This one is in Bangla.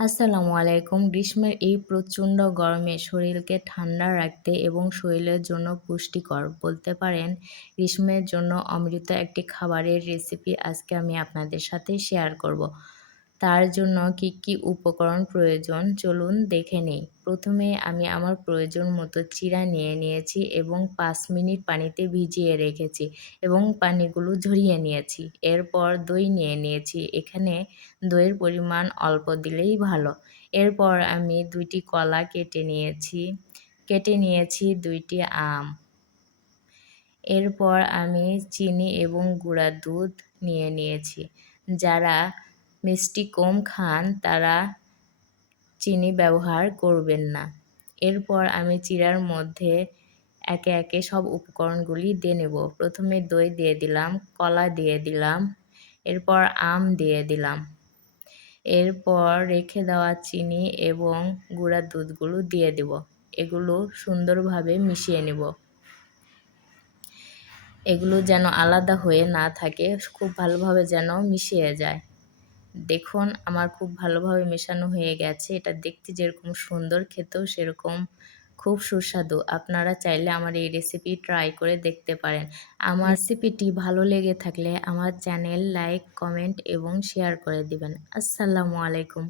আসসালামু আলাইকুম। গ্রীষ্মের এই প্রচণ্ড গরমে শরীরকে ঠান্ডা রাখতে এবং শরীরের জন্য পুষ্টিকর বলতে পারেন গ্রীষ্মের জন্য অমৃত একটি খাবারের রেসিপি আজকে আমি আপনাদের সাথে শেয়ার করব। তার জন্য কি উপকরণ প্রয়োজন চলুন দেখে নেই। প্রথমে আমি আমার প্রয়োজন মতো চিড়া নিয়ে নিয়েছি এবং ৫ মিনিট পানিতে ভিজিয়ে রেখেছি এবং পানিগুলো ঝরিয়ে নিয়েছি। এরপর দই নিয়ে নিয়েছি। এখানে দইয়ের পরিমাণ অল্প দিলেই ভালো। এরপর আমি ২টি কলা কেটে নিয়েছি ২টি আম। এরপর আমি চিনি এবং গুঁড়া দুধ নিয়ে নিয়েছি। যারা মিষ্টি কম খান তারা চিনি ব্যবহার করবেন না। এরপর আমি চিড়ার মধ্যে একে একে সব উপকরণগুলি দিয়ে নেব। প্রথমে দই দিয়ে দিলাম, কলা দিয়ে দিলাম, এরপর আম দিয়ে দিলাম। এরপর রেখে দেওয়া চিনি এবং গুঁড়া দুধগুলো দিয়ে দেব। এগুলো সুন্দরভাবে মিশিয়ে নেব। এগুলো যেন আলাদা হয়ে না থাকে, খুব ভালোভাবে যেন মিশিয়ে যায়। দেখুন আমার খুব ভালোভাবে মেশানো হয়ে গেছে। এটা দেখতে যেরকম সুন্দর, খেতেও সেরকম খুব সুস্বাদু। আপনারা চাইলে আমার এই রেসিপি ট্রাই করে দেখতে পারেন। আমার রেসিপিটি ভালো লেগে থাকলে আমার চ্যানেল লাইক, কমেন্ট এবং শেয়ার করে দিবেন। আসসালামু আলাইকুম।